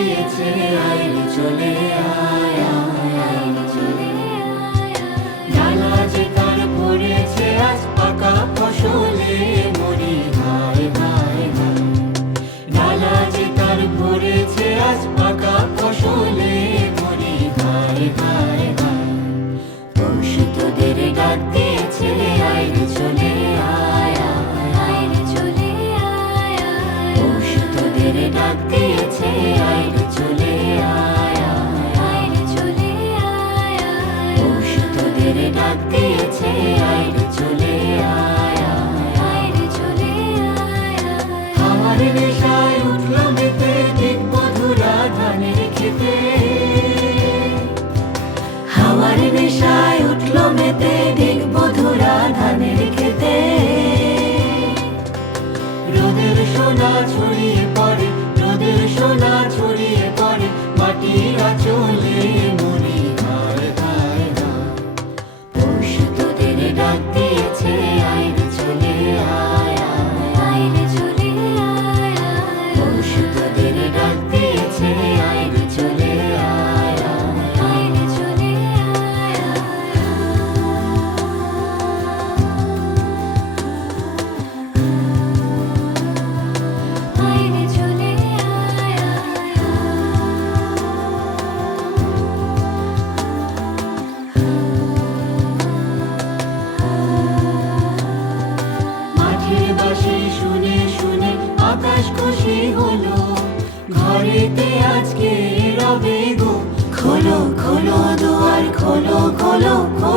দিয়েছে আইনি চলে আয় পাকা ফসলে মরি, ভাই ভাই ভাই। ডালা যে তার পাকা ফসলে মরি ভাই। ছড়িয়ে পড়ে মাটির আচলে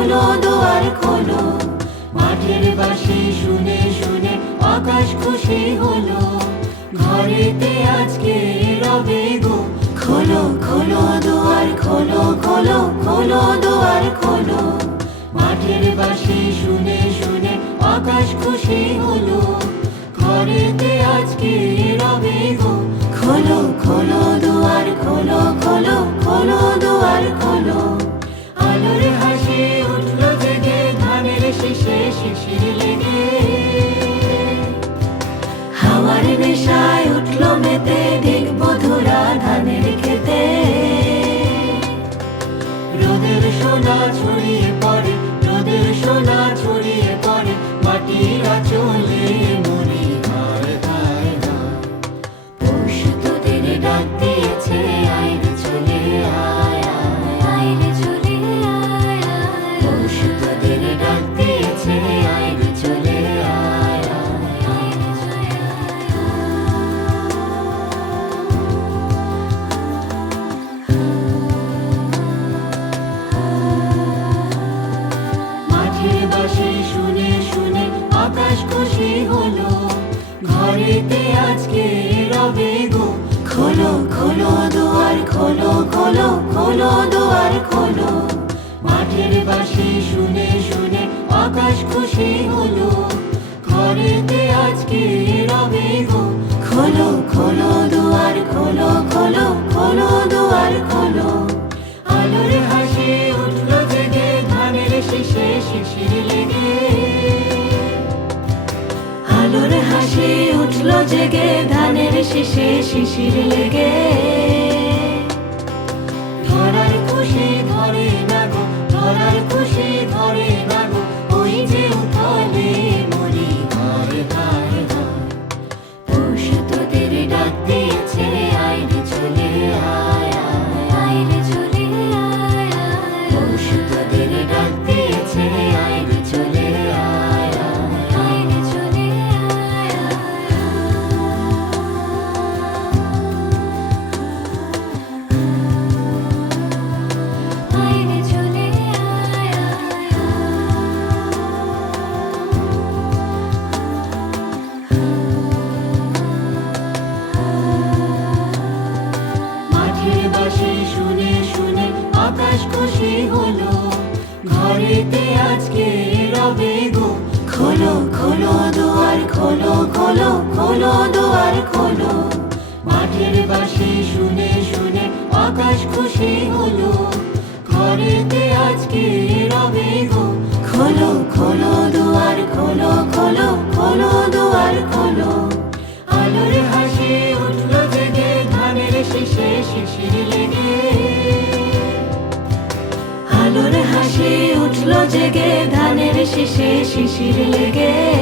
খোলো, দোয়ার খোলো। মাঠের পাশে শুনে শুনে আকাশ খুশি হলো। ঘরেতে আজকে রবে গো। খোলো খোলো, দোয়ার খোলো খোলো খোলো, দোয়ার খোলো। মাঠের পাশে শুনে শুনে আকাশ খুশি হলো। ঘরেতে আজকে রবে গো। খোলো খোলো, দোয়ার খোলো খোলো নেশায় উঠল মেতে দিন হবে গো খোলো খোলো, দুয়ার খোলো খোলো খোলো, দুয়ার খোলো। মাঠের পাশে শুনে শুনে আকাশ খুশি হলো। ঘরেতে আজকে রবে গো খোলো খোলো, দুয়ার খোলো খোলো খোলো, দুয়ার খোলো। আলোর হাসি উঠল জেগে, ধানের শেষে শিশির লেগে। আলোর হাসি উঠল জেগে শিশির লেগে খোলো, দোয়ার খোলো। মাঠের বাসি শুনে শুনে আকাশ খুশি হলো। ঘরেতে আজকে রবে গো। খোলো খোলো, দুয়ার খোলো খোলো খোলো, দুয়ার খোলো। আলোর হাসি উঠল জেগে, ধানের শেষে শিশির লেগে। আলোর হাসি উঠল জেগে, ধানের শেষে শিশির লেগে।